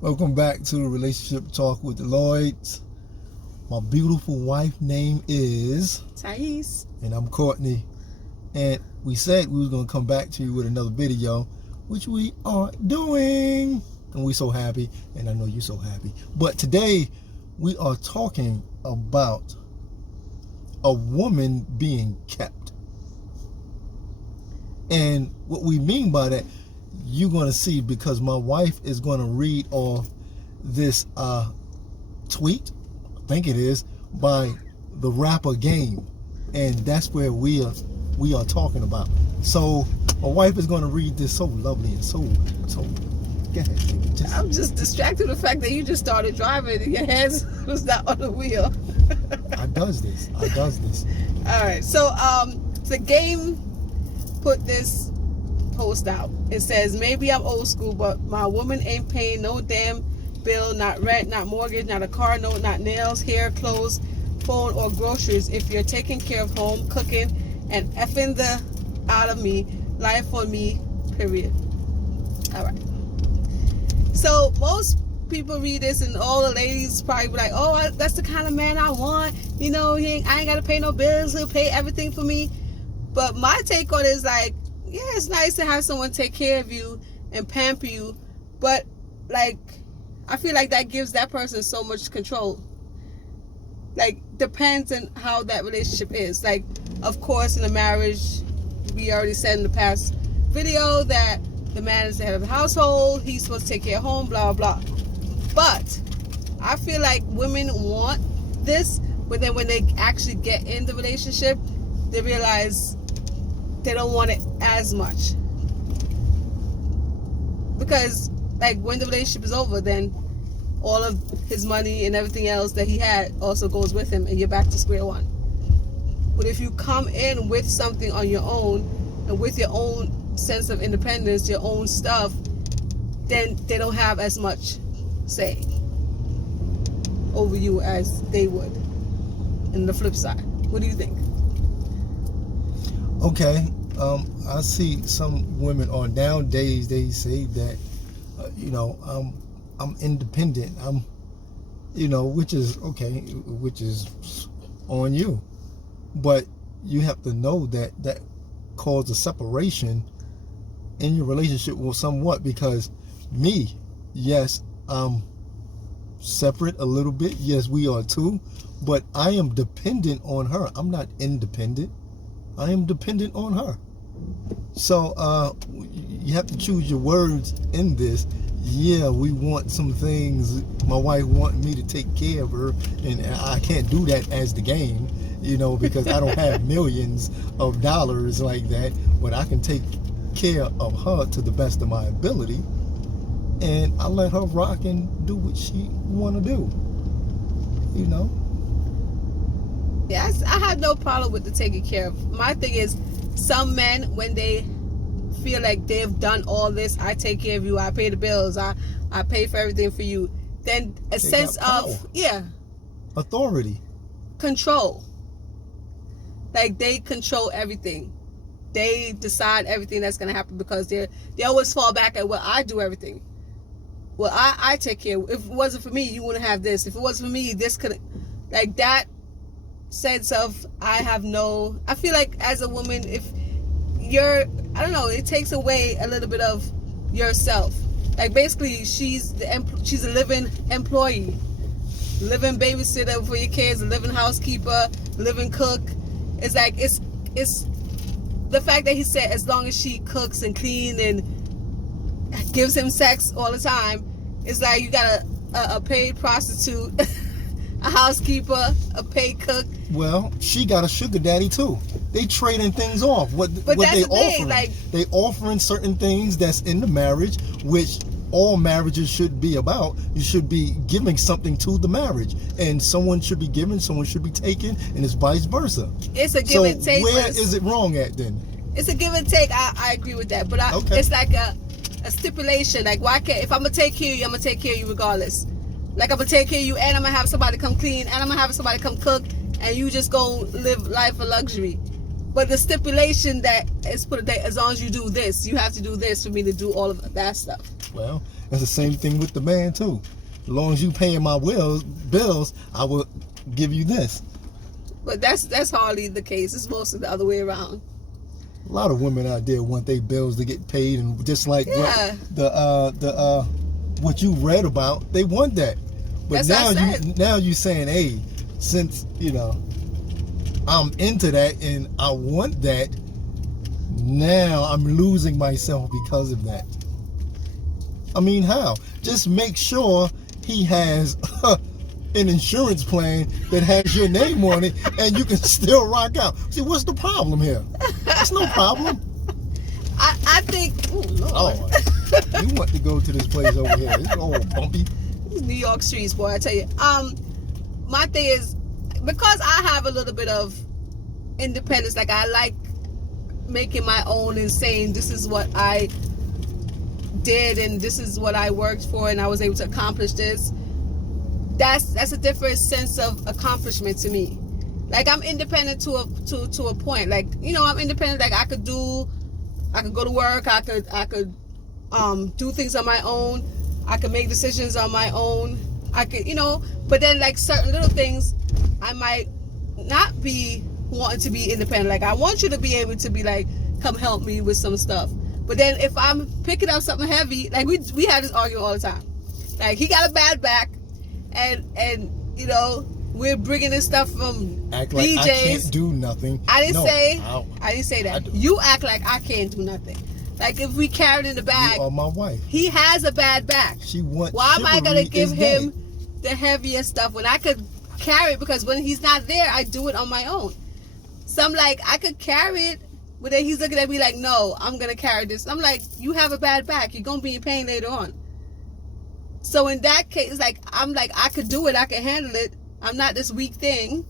Welcome back to Relationship Talk with the Lloyds. My beautiful wife name is Thais. And I'm Courtney. And we said we was going to come back to you with another video, which we are doing. And we're so happy, and I know you're so happy. But today, we are talking about a woman being kept. And what we mean by that, you're going to see, because my wife is going to read off this tweet, I think it is, by the rapper Game, and that's where we are talking about. So my wife is going to read this so lovely and so go ahead, baby. I'm just distracted with the fact that you just started driving and your hands was not on the wheel. I does this. All right, so the Game put this post out. It says, maybe I'm old school, but my woman ain't paying no damn bill, not rent, not mortgage, not a car note, not nails, hair, clothes, phone, or groceries. If you're taking care of home, cooking, and effing the out of me, life for me, period. All right. So most people read this, and all the ladies probably be like, oh, that's the kind of man I want. You know, I ain't got to pay no bills. He'll pay everything for me. But my take on it is like, yeah, it's nice to have someone take care of you and pamper you, but like, I feel like that gives that person so much control. Like, depends on how that relationship is. Like, of course, in a marriage, we already said in the past video that the man is the head of the household, he's supposed to take care of home, blah, blah, blah. But I feel like women want this, but then when they actually get in the relationship, they realize they don't want it as much. Because, like, when the relationship is over, then all of his money and everything else that he had also goes with him, and you're back to square one. But if you come in with something on your own, and with your own sense of independence, your own stuff, then they don't have as much say over you as they would in the flip side. What do you think? Okay, I see some women on down days, they say that, I'm independent. I'm, which is okay, which is on you. But you have to know that that causes a separation in your relationship with somewhat, because me, yes, I'm separate a little bit. Yes, we are too. But I am dependent on her. I'm not independent. I am dependent on her. So you have to choose your words in this. Yeah, we want some things. My wife wants me to take care of her, and I can't do that as the Game, because I don't have millions of dollars like that. But I can take care of her to the best of my ability, and I let her rock and do what she want to do. Yes, I have no problem with the taking care of. My thing is, some men, when they feel like they've done all this, I take care of you, I pay the bills, I pay for everything for you, then a sense of, authority, control. Like, they control everything. They decide everything that's going to happen, because they always fall back at, well, I do everything. Well, I take care. If it wasn't for me, you wouldn't have this. If it wasn't for me, this could, like, that sense of, I feel like as a woman, if you're, I don't know, it takes away a little bit of yourself. Like, basically, she's a living employee, living babysitter for your kids, a living housekeeper, living cook. It's like, it's the fact that he said, as long as she cooks and clean and gives him sex all the time, it's like you got a paid prostitute, a housekeeper, a paid cook. Well, she got a sugar daddy too. They trading things off. What they offering? Like, they offering certain things that's in the marriage, which all marriages should be about. You should be giving something to the marriage, and someone should be giving, someone should be taking, and it's vice versa. It's a give and take. Where is it wrong at then? It's a give and take. I agree with that, but it's like a stipulation. Like, why can't, if I'm gonna take care of you, I'm gonna take care of you regardless. Like, I'm gonna take care of you, and I'm gonna have somebody come clean, and I'm gonna have somebody come cook, and you just go live life of luxury. But the stipulation that is put that as long as you do this, you have to do this for me to do all of that stuff. Well, that's the same thing with the man too. As long as you paying my bills, I will give you this. But that's hardly the case. It's mostly the other way around. A lot of women out there want their bills to get paid, and just like Yeah. what you read about, they want that. But That's what I said. now you saying, hey, since I'm into that and I want that, now I'm losing myself because of that. I mean, how? Just make sure he has an insurance plan that has your name on it, and you can still rock out. See, what's the problem here? There's no problem. I think. Oh Lord. Oh, you want to go to this place over here? It's all bumpy. These New York streets, boy. I tell you. My thing is, because I have a little bit of independence. Like, I like making my own and saying this is what I did and this is what I worked for and I was able to accomplish this. That's a different sense of accomplishment to me. Like, I'm independent to a point. Like, I'm independent. Like, I could go to work. I could do things on my own. I could make decisions on my own. I could, but then, like, certain little things, I might not be wanting to be independent. Like, I want you to be able to be like, come help me with some stuff. But then if I'm picking up something heavy, like we had this argument all the time. Like, he got a bad back, and we're bringing this stuff from Act like DJs. I can't do nothing. I didn't No, say that. I do. You act like I can't do nothing. Like, if we carried in the bag, You are my wife. he has a bad back. She wants. Why am I gonna chivalry give is him dead. the heavier stuff when I could carry it? Because when he's not there, I do it on my own. So I'm like, I could carry it, but then he's looking at me like, no, I'm gonna carry this. I'm like, you have a bad back. You're gonna be in pain later on. So in that case, like, I'm like, I could do it. I can handle it. I'm not this weak thing.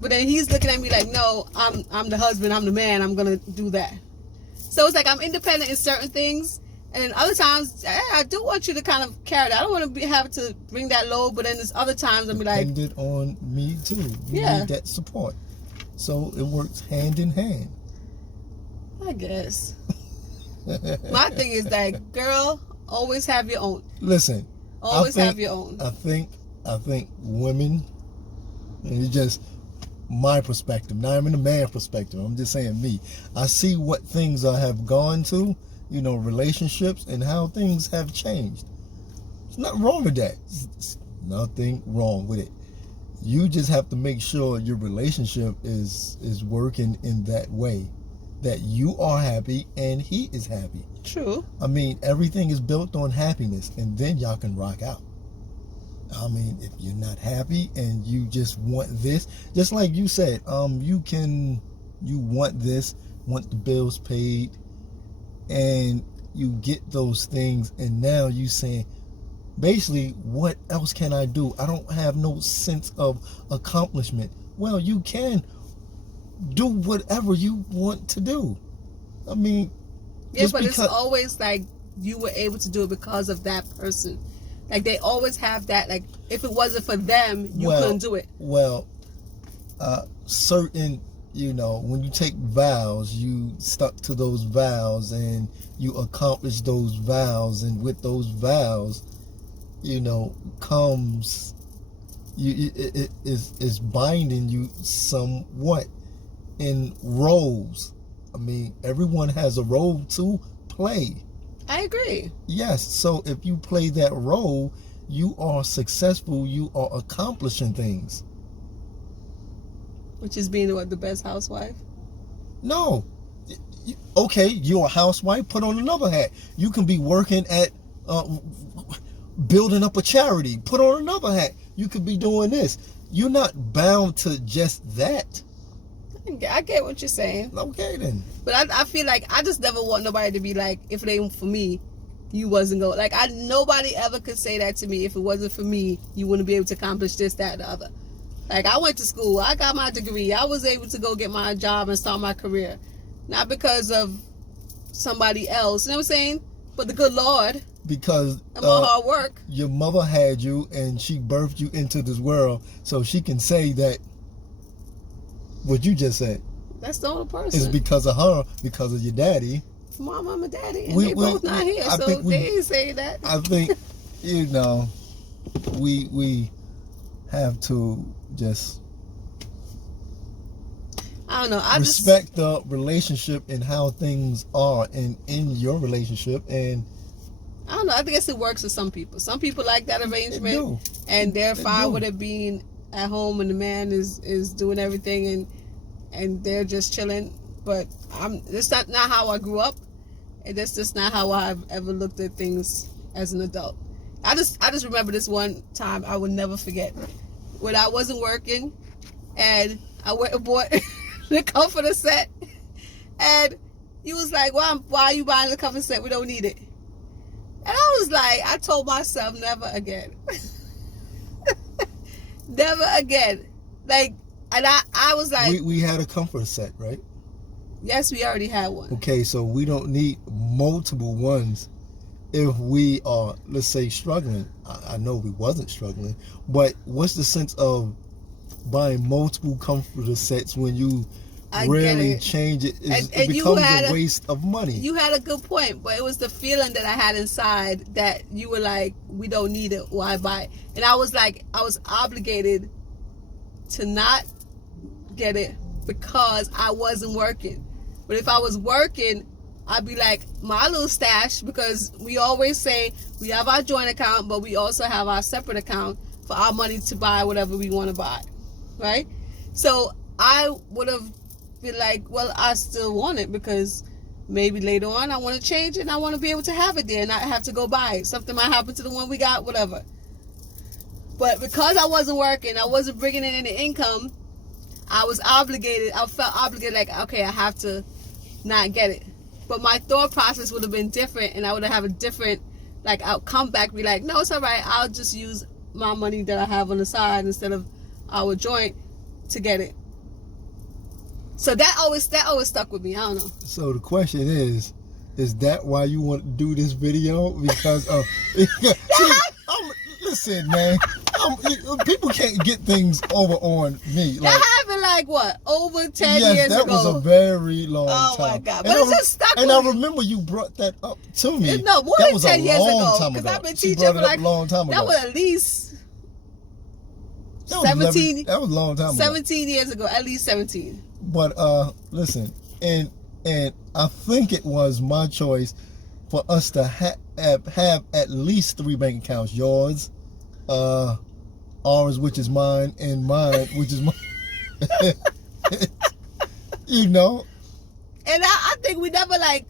But then he's looking at me like, no, I'm the husband. I'm the man. I'm gonna do that. So it's like, I'm independent in certain things, and then other times, I do want you to kind of carry that. I don't want to have to bring that load, but then there's other times I'll be like, Dependent on me too. You Yeah. need that support. So it works hand in hand. I guess. My thing is that, girl, always have your own. Listen. Always have your own. I think women, and it's just my perspective. Now I'm in a man perspective. I'm just saying me. I see what things I have gone to, relationships, and how things have changed. There's nothing wrong with that. There's nothing wrong with it. You just have to make sure your relationship is working in that way, that you are happy and he is happy. True. I mean, everything is built on happiness, and then y'all can rock out. I mean, if you're not happy and you just want this, just like you said, you want this, want the bills paid, and you get those things, and now you saying, basically, what else can I do? I don't have no sense of accomplishment. Well, you can do whatever you want to do. I mean, Yeah, but it's always like you were able to do it because of that person. Like, they always have that, like, if it wasn't for them, you couldn't do it. Well, certain, when you take vows, you stuck to those vows and you accomplish those vows, and with those vows, comes, it is binding you somewhat in roles. I mean, everyone has a role to play. I agree. Yes, so if you play that role, you are successful, you are accomplishing things. Which is being, what, the best housewife? No. Okay, you're a housewife, put on another hat. You can be working at building up a charity, put on another hat. You could be doing this. You're not bound to just that. I get what you're saying. Okay, then. But I feel like I just never want nobody to be like, if it ain't for me, you wasn't going. Like, nobody ever could say that to me. If it wasn't for me, you wouldn't be able to accomplish this, that, and the other. Like, I went to school. I got my degree. I was able to go get my job and start my career. Not because of somebody else. You know what I'm saying? But the good Lord. Because and my hard work. Your mother had you and she birthed you into this world, so she can say that what you just said. That's the only It's person. because of her, because of your daddy. My mom and daddy, and they both not here, I so think they ain't say that. I think, you know, we have to just I don't know. I respect the relationship and how things are in your relationship, and I don't know. I guess it works for some people. Some people like that they arrangement, do. and they're They fine do. with it being at home and the man is doing everything and they're just chilling. But it's not how I grew up, and that's just not how I've ever looked at things as an adult. I just remember this one time I would never forget when I wasn't working, and I went and bought the comforter set, and he was like, "Why are you buying the comforter set? We don't need it." And I was like, I told myself, never again. Never again. Like, and I was like, we had a comfort set, right? yes, we already had one. Okay, so we don't need multiple ones if we are, let's say, struggling. I know we wasn't struggling, but what's the sense of buying multiple comforter sets when you I get rarely it. change it? It And you becomes had a waste of money. You had a good point, but it was the feeling that I had inside that you were like, we don't need it, why buy it? And I was like, I was obligated to not get it because I wasn't working. But if I was working, I'd be like, my little stash, because we always say we have our joint account, but we also have our separate account for our money to buy whatever we want to buy, right? So I would have been like, well, I still want it because maybe later on I want to change it and I want to be able to have it there and not have to go buy it. Something might happen to the one we got, whatever. But because I wasn't working, I wasn't bringing in any income, I was obligated. I felt obligated, like, okay, I have to not get it. But my thought process would have been different, and I would have a different, like, I'll come back, be like, no, it's all right. I'll just use my money that I have on the side instead of our joint to get it. So that always stuck with me. I don't know. So the question is that why you want to do this video? Because listen, man, people can't get things over on me. Like, That happened like what, over 10 yes, years that ago. was a very long Oh time. my God! And But it just stuck And with I me. remember you brought that up to me. No, more that than was 10 a years long ago. time Because ago. I've been She teaching brought for it up like a long time ago. that was at least That was 17. That was a long time ago. 17 years ago, at least 17. But listen, and I think it was my choice for us to have at least 3 bank accounts. Yours, ours, which is mine, and mine, which is mine. You know. And I think we never like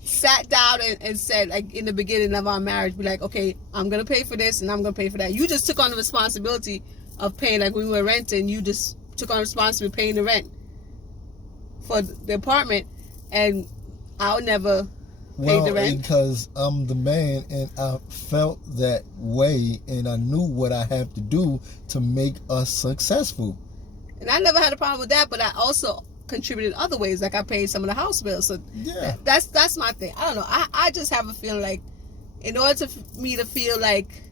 sat down and said, like, in the beginning of our marriage, be like, okay, I'm gonna pay for this and I'm gonna pay for that. You just took on the responsibility of paying. Like, when we were renting, you just took on responsibility of paying the rent for the apartment, and I'll never pay the rent. Because I'm the man, and I felt that way, and I knew what I have to do to make us successful. And I never had a problem with that, but I also contributed other ways. Like, I paid some of the house bills. So Yeah. that's my thing. I don't know. I just have a feeling like, in order for me to feel like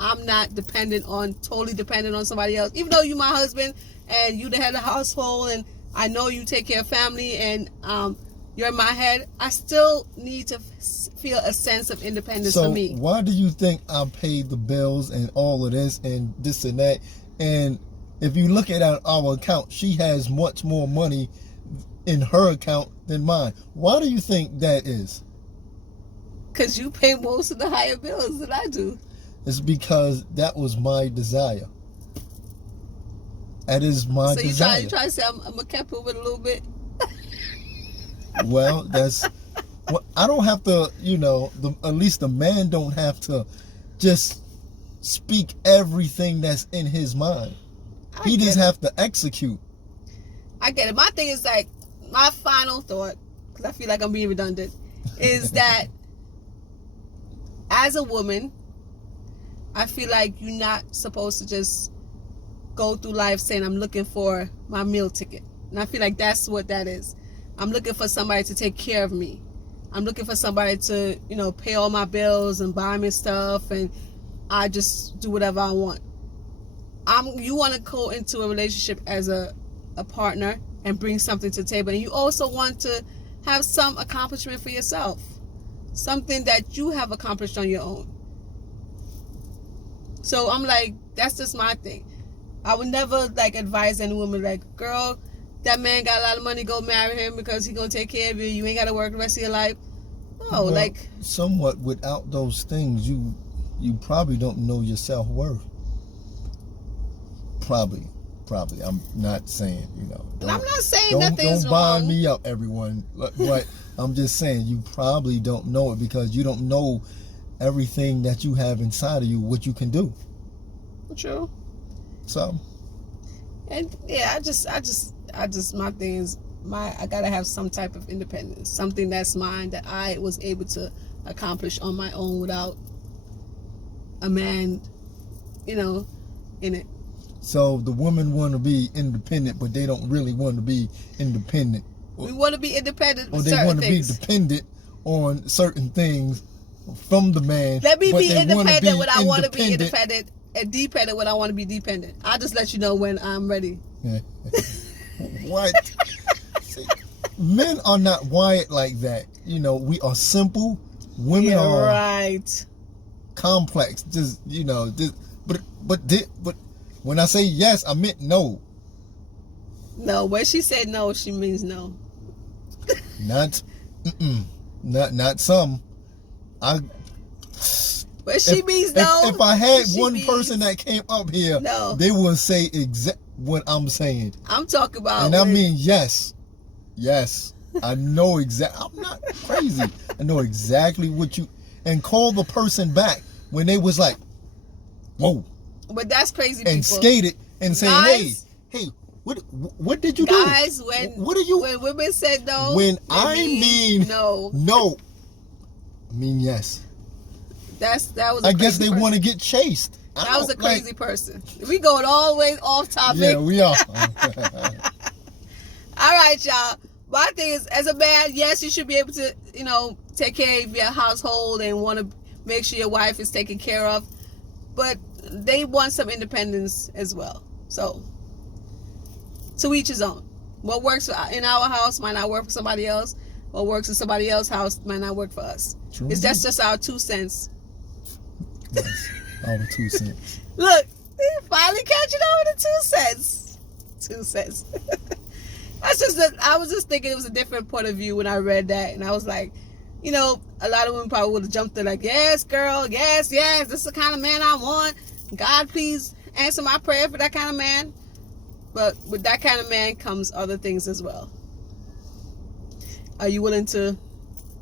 I'm not totally dependent on somebody else, even though you my husband and you the head of the household, and I know you take care of family, and you're in my head, I still need to feel a sense of independence So for me. why do you think I paid the bills and all of this and this and that? And if you look at our account, she has much more money in her account than mine. Why do you think that is? Because you pay most of the higher bills than I do. It's because that was my desire. That is my So desire. you try to say I'm a kept with a little bit. Well, that's. Well, I don't have to. You know, at least the man don't have to just speak everything that's in his mind. He just have to execute. I get it. My thing is, like, my final thought, because I feel like I'm being redundant, is that as a woman, I feel like you're not supposed to just go through life saying, I'm looking for my meal ticket. And I feel like that's what that is. I'm looking for somebody to take care of me. I'm looking for somebody to, pay all my bills and buy me stuff, and I just do whatever I want. You want to go into a relationship as a partner, and bring something to the table. And you also want to have some accomplishment for yourself. Something that you have accomplished on your own. So I'm like, that's just my thing. I would never like advise any woman like, girl, that man got a lot of money, go marry him because he gonna take care of you. You ain't gotta work the rest of your life. No, Well, like somewhat without those things, you probably don't know your self-worth. Probably. I'm not saying, and I'm not saying nothing's don't bind wrong. me up, everyone. But I'm just saying you probably don't know it because you don't know everything that you have inside of you, what you can do. True. So, and yeah, I just my thing is I gotta have some type of independence, something that's mine that I was able to accomplish on my own without a man, in it. so the women want to be independent, but they don't really want to be independent. We want to be independent Or with they certain want to be things. dependent on certain things from the man. Let me but be they wanna independent be when I want to be independent, and dependent when I want to be dependent. I'll just let you know when I'm ready. What? See, men are not wired like that. We are simple. Women are right. complex. But when I say yes, I meant no. No, when she said no, she means no. Not some. But she means no. If I had she one means person that came up here, no. they would say exact what I'm saying. I'm talking about. And I mean yes. I know I'm not crazy. I know exactly what you and call the person back when they was like, whoa. But that's crazy people. And skated and say, Guys, hey, what did you guys, do? when What are you when women said no, when they I mean no. I mean yes. That was. I guess they want to get chased. That was a crazy person. We going all the way off topic. Yeah, we are. All right, y'all. My thing is, as a man, yes, you should be able to, take care of your household and want to make sure your wife is taken care of. But they want some independence as well. So, to each his own. What works in our house might not work for somebody else. What works in somebody else's house might not work for us. True. That's just our 2 cents. Yes, our 2 cents. Look, finally catching on with the 2 cents. 2 cents. I was just thinking it was a different point of view when I read that, and I was like, a lot of women probably would have jumped in like, yes, girl, yes, this is the kind of man I want. God, please answer my prayer for that kind of man. But with that kind of man comes other things as well. Are you willing to?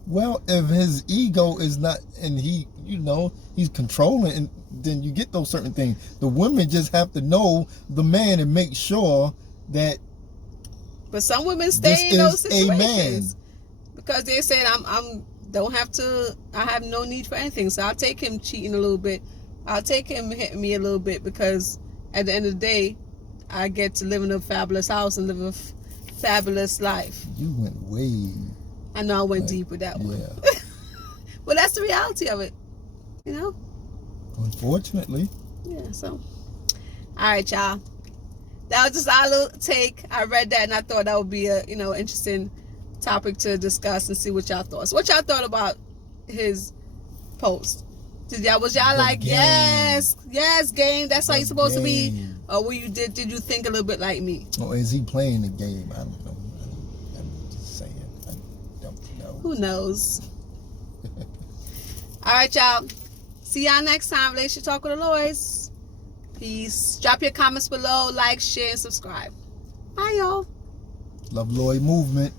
Well, if his ego is not, and he's controlling, and then you get those certain things. The women just have to know the man and make sure that. But some women stay in those a man. situations because they said, I have no need for anything. So I'll take him cheating a little bit. I'll take him hitting me a little bit because at the end of the day, I get to live in a fabulous house and live a fabulous life. You went way. I know I went deep with that one. Yeah. But that's the reality of it, Unfortunately. Yeah, so. All right, y'all. That was just our little take. I read that and I thought that would be a, interesting topic to discuss and see what y'all thought. What y'all thought about his post? Was y'all like, game. yes, game, that's how you're supposed to be? Game. Or did you think a little bit like me? Or is he playing the game? I don't know. I'm just saying. I don't know. Who knows? All right, y'all. See y'all next time. Relationship Talk with Alois. Peace. Drop your comments below. Like, share, and subscribe. Bye, y'all. Love Lloyd movement.